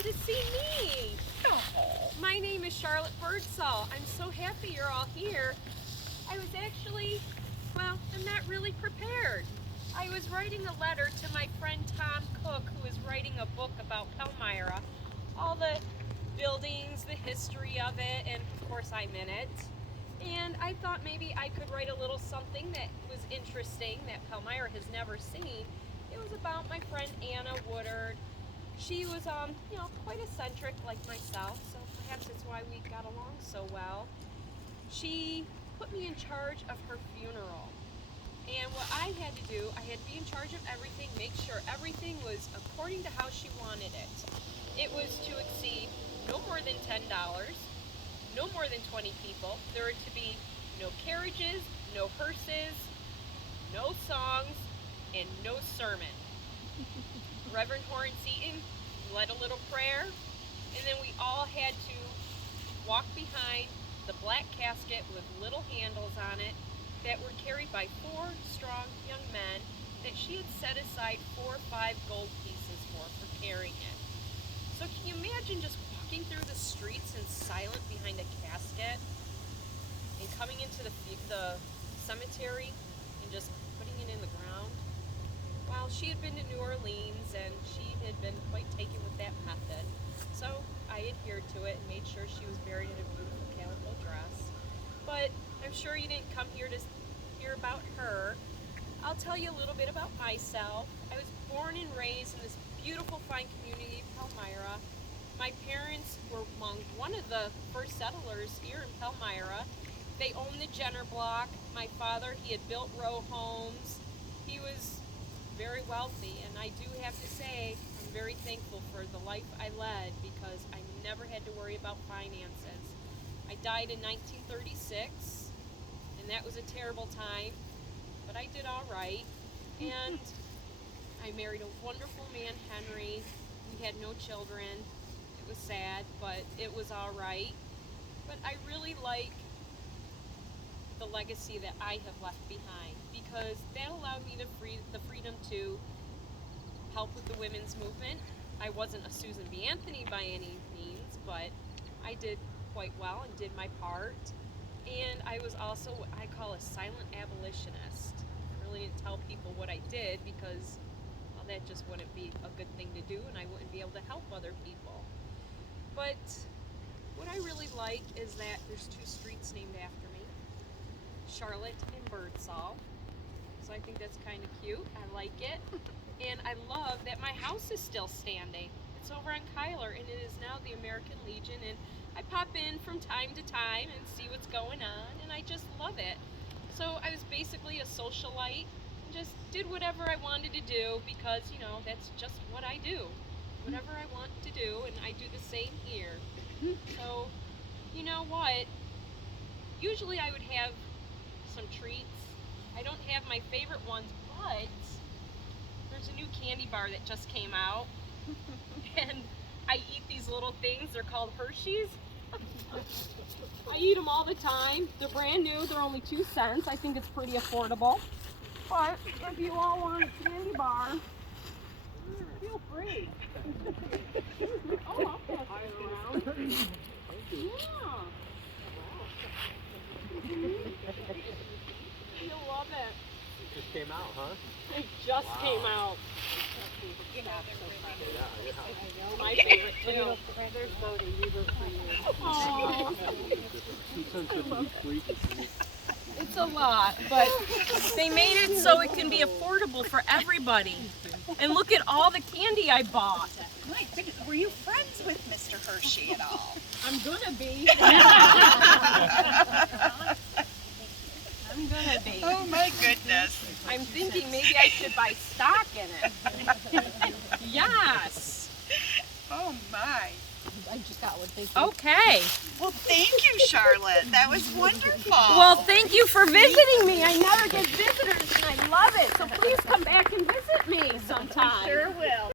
come to see me. Oh. My name is Charlotte Birdsall. I'm so happy you're all here. I was actually, well, I'm not really prepared. I was writing a letter to my friend Tom Cook, who is writing a book about Palmyra. All the buildings, the history of it, and of course I'm in it. And I thought maybe I could write a little something that was interesting that Palmyra has never seen. It was about my friend Anna Woodard. She was, quite eccentric like myself, so perhaps that's why we got along so well. She put me in charge of her funeral. And what I had to do, I had to be in charge of everything, make sure everything was according to how she wanted it. It was to exceed no more than $10, no more than 20 people. There were to be no carriages, no hearses, no songs, and no sermon. Reverend Horan Seaton led a little prayer, and then we all had to walk behind the black casket with little handles on it that were carried by 4 strong young men that she had set aside 4 or 5 gold pieces for carrying it. So can you imagine just walking through the streets in silence behind a casket and coming into the cemetery and just putting it in the ground? Well, she had been to New Orleans and she had been quite taken with that method. So I adhered to it and made sure she was buried in a beautiful calico dress. But I'm sure you didn't come here to hear about her. I'll tell you a little bit about myself. I was born and raised in this beautiful, fine community of Palmyra. My parents were among one of the first settlers here in Palmyra. They owned the Jenner block. My father, he had built row homes. He was very wealthy, and I do have to say I'm very thankful for the life I led because I never had to worry about finances. I died in 1936, and that was a terrible time, but I did all right. And I married a wonderful man, Henry. We had no children. It was sad, but it was all right. But I really like the legacy that I have left behind because that allowed me the freedom to help with the women's movement. I wasn't a Susan B. Anthony by any means, but I did quite well and did my part. And I was also what I call a silent abolitionist. I really didn't tell people what I did because that just wouldn't be a good thing to do and I wouldn't be able to help other people. But what I really like is that there's 2 streets named after me, Charlotte and Birdsall. So I think that's kind of cute. I like it. And I love that my house is still standing. It's over on Kyler and it is now the American Legion, and I pop in from time to time and see what's going on, and I just love it. So I was basically a socialite and just did whatever I wanted to do because, that's just what I do. Whatever I want to do, and I do the same here. So, you know what? Usually I would have some treats. I don't have my favorite ones, but there's a new candy bar that just came out. And I eat these little things. They're called Hershey's. I eat them all the time. They're brand new. They're only 2 cents. I think it's pretty affordable. But if you all want a candy bar, feel free. Oh, I'll pass it around. Yeah. You'll love it. It just came out, huh? It just came out. My favorite too. There's voting. We vote for you. It's a lot, but they made it so it can be affordable for everybody. And look at all the candy I bought. My goodness, were you friends with Mr. Hershey at all? I'm gonna be. I'm gonna be. Oh my goodness. I'm thinking maybe I should buy stock in it. Yes. Oh my. I just got one. Thank you. Okay. Well, thank you, Charlotte. That was wonderful. Well, thank you for visiting me. I never get visitors and I love it. So please come back and visit me sometime. Sure will.